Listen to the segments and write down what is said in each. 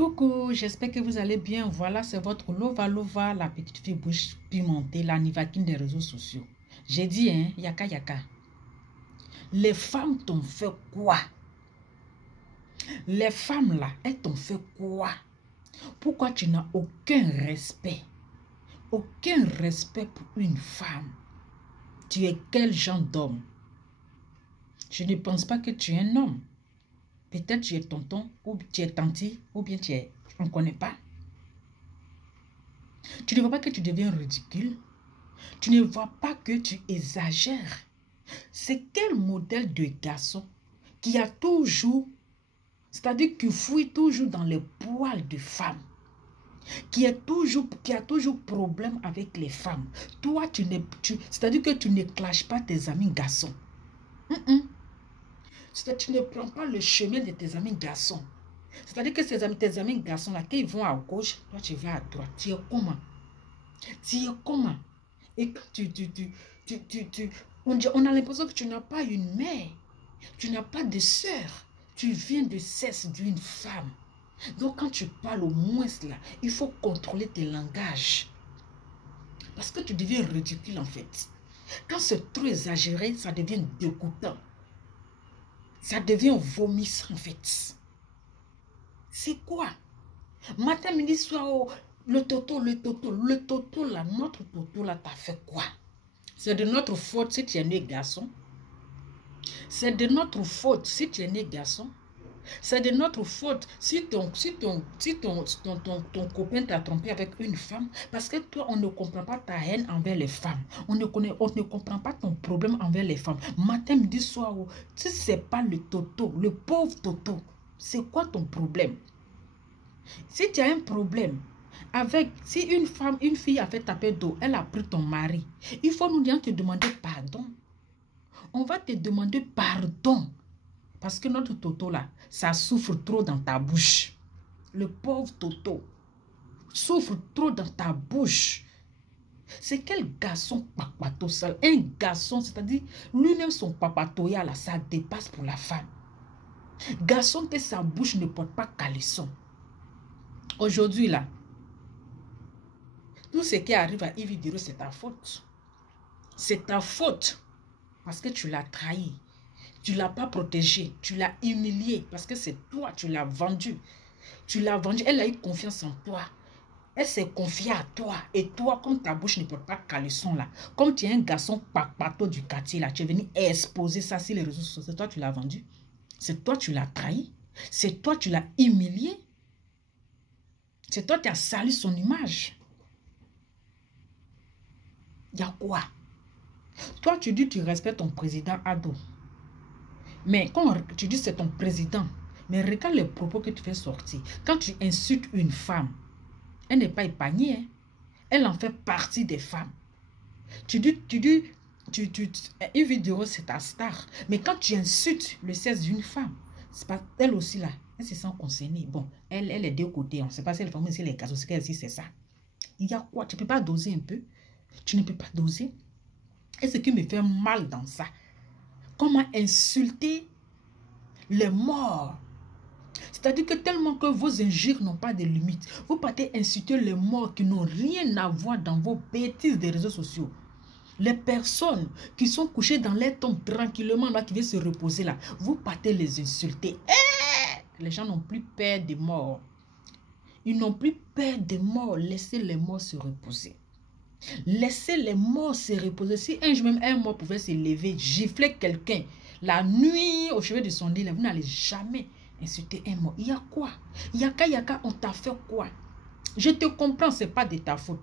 Coucou, j'espère que vous allez bien. Voilà, c'est votre Lova Lova, la petite fille bouche pimentée, la nivakine des réseaux sociaux. J'ai dit, hein, yaka yaka. Les femmes t'ont fait quoi? Les femmes là, elles t'ont fait quoi? Pourquoi tu n'as aucun respect? Aucun respect pour une femme. Tu es quel genre d'homme? Je ne pense pas que tu es un homme. Peut-être tu es tonton, ou tu es tanti, ou bien tu es... On ne connaît pas. Tu ne vois pas que tu deviens ridicule. Tu ne vois pas que tu exagères. C'est quel modèle de garçon qui a toujours... C'est-à-dire qui fouille toujours dans les poils de femmes. Qui a toujours problème avec les femmes. Toi, c'est-à-dire que tu ne clashes pas tes amis garçons. C'est-à-dire que tu ne prends pas le chemin de tes amis garçons. C'est-à-dire que tes amis garçons, là, quand ils vont à gauche, toi, tu vas à droite. Tu es comment? Tu es comment? Et quand on a l'impression que tu n'as pas une mère. Tu n'as pas de sœur. Tu viens de cesse d'une femme. Donc, quand tu parles au moins là, il faut contrôler tes langages. Parce que tu deviens ridicule, en fait. Quand c'est trop exagéré, ça devient dégoûtant. Ça devient vomissant, en fait. C'est quoi? Matin, midi, soir, oh, le toto là, notre toto là, t'as fait quoi? C'est de notre faute si tu es né garçon. C'est de notre faute si tu es né garçon. C'est de notre faute si ton copain t'a trompé avec une femme. Parce que toi, on ne comprend pas ta haine envers les femmes. On ne comprend pas ton problème envers les femmes. Matin, midi, soir, oh, si ce n'est pas le toto, le pauvre toto, c'est quoi ton problème? Si tu as un problème avec, si une fille a fait taper d'eau, elle a pris ton mari, il faut nous dire te demander pardon. On va te demander pardon. Parce que notre toto là, ça souffre trop dans ta bouche. Le pauvre toto souffre trop dans ta bouche. C'est quel garçon papato sale? Un garçon, c'est-à-dire lui-même son papatoya là, ça dépasse pour la femme. Garçon que sa bouche ne porte pas caleçon. Aujourd'hui là, tout ce qui arrive à Yves Diro, c'est ta faute. C'est ta faute. Parce que tu l'as trahi. Tu ne l'as pas protégé. Tu l'as humilié. Parce que c'est toi, tu l'as vendu. Tu l'as vendu. Elle a eu confiance en toi. Elle s'est confiée à toi. Et toi, comme ta bouche ne porte pas caleçon là, comme tu es un garçon papato du quartier là, tu es venu exposer ça sur les réseaux sociaux. C'est toi, tu l'as vendu. C'est toi, tu l'as trahi. C'est toi, tu l'as humilié. C'est toi qui as sali son image. Il y a quoi? Toi, tu dis que tu respectes ton président Ado. Mais quand tu dis que c'est ton président, mais regarde les propos que tu fais sortir. Quand tu insultes une femme, elle n'est pas épargnée. Hein? Elle en fait partie des femmes. Une vidéo, c'est ta star. Mais quand tu insultes le sexe d'une femme, c'est pas elle aussi là. Elle se sent concernée. Bon, elle est de côté. On ne sait pas si elle est femme ou si elle est gaz, c'est ça. Il y a quoi? Tu ne peux pas doser un peu? Tu ne peux pas doser? Et ce qui me fait mal dans ça, comment insulter les morts? C'est-à-dire que tellement que vos injures n'ont pas de limite, vous partez insulter les morts qui n'ont rien à voir dans vos bêtises des réseaux sociaux. Les personnes qui sont couchées dans les tombes tranquillement, là, qui viennent se reposer là, vous partez les insulter. Les gens n'ont plus peur des morts. Ils n'ont plus peur des morts. Laissez les morts se reposer. Laissez les morts se reposer. Si un jour même un mort pouvait se lever, gifler quelqu'un, la nuit au chevet de son lit, vous n'allez jamais insulter un mort. Il y a quoi? Yaka, on t'a fait quoi? Je te comprends, ce n'est pas de ta faute.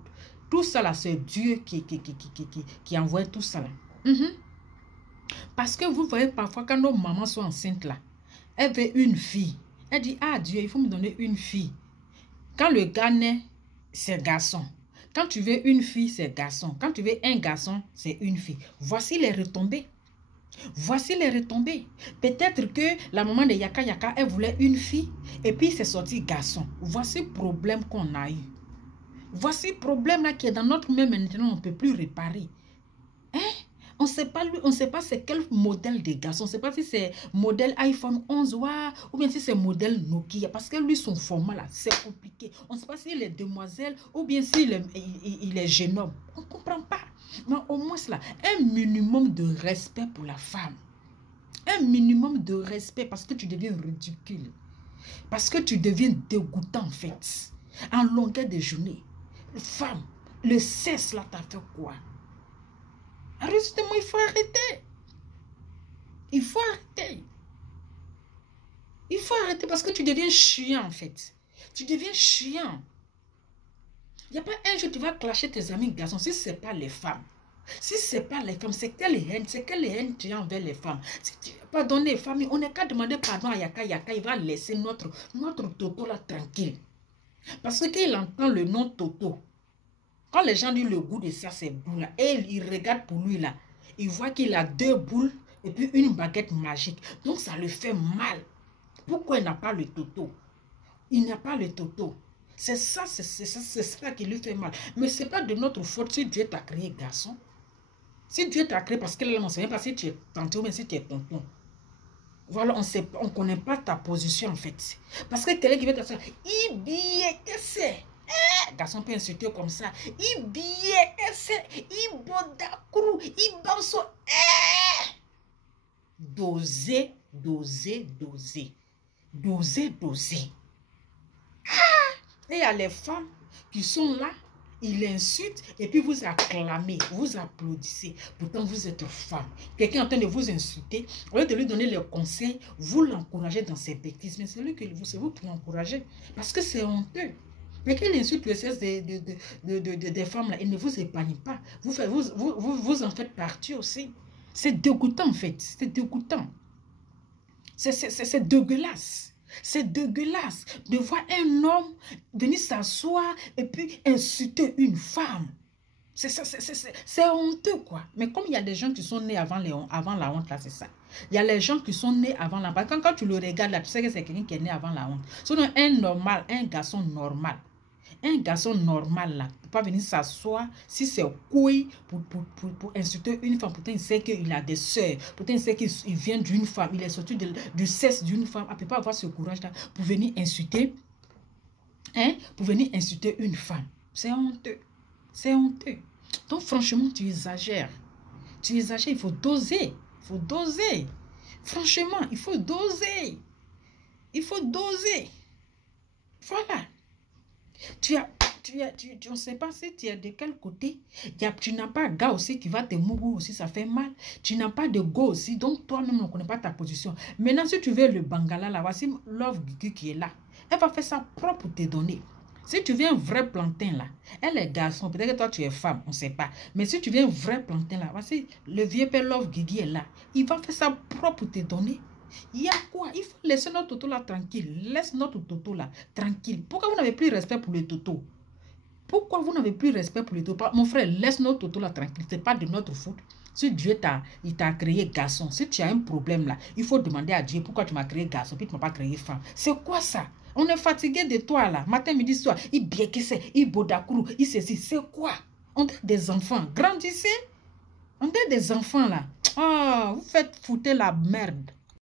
Tout ça là, c'est Dieu qui envoie tout ça là. Parce que vous voyez parfois quand nos mamans sont enceintes là, elle veut une fille. Elle dit, ah Dieu, il faut me donner une fille. Quand le gars naît, c'est garçon. Quand tu veux une fille, c'est garçon. Quand tu veux un garçon, c'est une fille. Voici les retombées. Voici les retombées. Peut-être que la maman de Yaka, elle voulait une fille et puis c'est sorti garçon. Voici le problème qu'on a eu. Voici le problème là qui est dans notre même maintenant, on ne peut plus réparer. Hein? On ne sait pas lui, on ne sait pas c'est quel modèle de garçon. On ne sait pas si c'est modèle iPhone 11 ou bien si c'est modèle Nokia. Parce que lui, son format là, c'est compliqué. On ne sait pas s'il est demoiselle ou bien s'il est, il est jeune homme. On ne comprend pas. Mais au moins là, un minimum de respect pour la femme. Un minimum de respect parce que tu deviens ridicule. Parce que tu deviens dégoûtant en fait. En longueur de journée. Femme, le sexe là t'a fait quoi? Arrête-moi, il faut arrêter. Il faut arrêter. Il faut arrêter parce que tu deviens chiant en fait. Tu deviens chiant. Il n'y a pas un jour tu vas clasher tes amis garçons si ce n'est pas les femmes. Si ce n'est pas les femmes, c'est quelle haine tu as envers les femmes. Si tu n'as pas donné les femmes, on n'est qu'à demander pardon à Yaka. Yaka, il va laisser notre Toto là tranquille. Parce que quand il entend le nom Toto, quand les gens disent le goût de ça, ces boules là, et il regarde pour lui là, il voit qu'il a 2 boules et puis une baguette magique. Donc ça le fait mal. Pourquoi il n'a pas le Toto? Il n'a pas le Toto. C'est ça qui lui fait mal. Mais ce n'est pas de notre faute si Dieu t'a créé garçon. Si Dieu t'a créé parce qu'il ne sait pas si tu es tante ou bien si tu es tonton. Voilà, on ne connaît pas ta position en fait. Parce que quelqu'un qui veut t'asseoir, il billet que c'est. Garçon peut insulter comme ça. Il billet que c'est. Il bodakrou. Il banso. Doser, doser, doser. Doser, doser. Et il y a les femmes qui sont là, ils l'insultent et puis vous acclamez, vous applaudissez. Pourtant, vous êtes femme. Quelqu'un est en train de vous insulter, au lieu de lui donner les conseils, vous l'encouragez dans ses bêtises. Mais c'est vous qui l'encouragez. Parce que c'est honteux. Mais qu'il insulte le sexe des femmes, là, il ne vous épargne pas. Vous en faites partie aussi. C'est dégoûtant en fait. C'est dégoûtant. C'est dégueulasse. C'est dégueulasse de voir un homme venir s'asseoir et puis insulter une femme. C'est honteux, quoi. Mais comme il y a des gens qui sont nés avant la honte, là, c'est ça. Il y a les gens qui sont nés avant la honte. Quand tu le regardes, là, tu sais que c'est quelqu'un qui est né avant la honte. Sinon, un garçon normal, là, ne peut pas venir s'asseoir si c'est couille pour insulter une femme. Pourtant, il sait qu'il a des soeurs. Pourtant, il sait qu'il vient d'une femme. Il est sorti du sexe d'une femme. Il ne peut pas avoir ce courage-là pour venir insulter. Pour venir insulter une femme. C'est honteux. C'est honteux. Donc, franchement, tu exagères. Tu exagères. Il faut doser. Il faut doser. Franchement, il faut doser. Il faut doser. Voilà. On ne sait pas si tu es de quel côté. Tu n'as pas de gars aussi qui va te mourir aussi, ça fait mal. Tu n'as pas de go aussi, donc toi-même, on ne connaît pas ta position. Maintenant, si tu veux le Bangala, là, voici Love Guigui qui est là. Elle va faire ça propre pour te donner. Si tu viens un vrai plantain, là, elle est garçon, peut-être que toi, tu es femme, on ne sait pas. Mais si tu viens un vrai plantain, là, voici le vieux père Love Guigui est là. Il va faire ça propre pour te donner. Il y a quoi? Il faut laisser notre Toto là tranquille. Laisse notre Toto là tranquille. Pourquoi vous n'avez plus respect pour le Toto? Pourquoi vous n'avez plus respect pour le Toto? Mon frère, laisse notre Toto là tranquille. Ce n'est pas de notre faute. Si Dieu t'a créé garçon, si tu as un problème là, il faut demander à Dieu pourquoi tu m'as créé garçon puis tu ne m'as pas créé femme. C'est quoi ça? On est fatigué de toi là. Matin, midi, soir. Il bien que c'est. Il bodakrou. Il ceci. C'est quoi? On est des enfants. Grandissez. On est des enfants là. Oh, vous faites foutre la merde.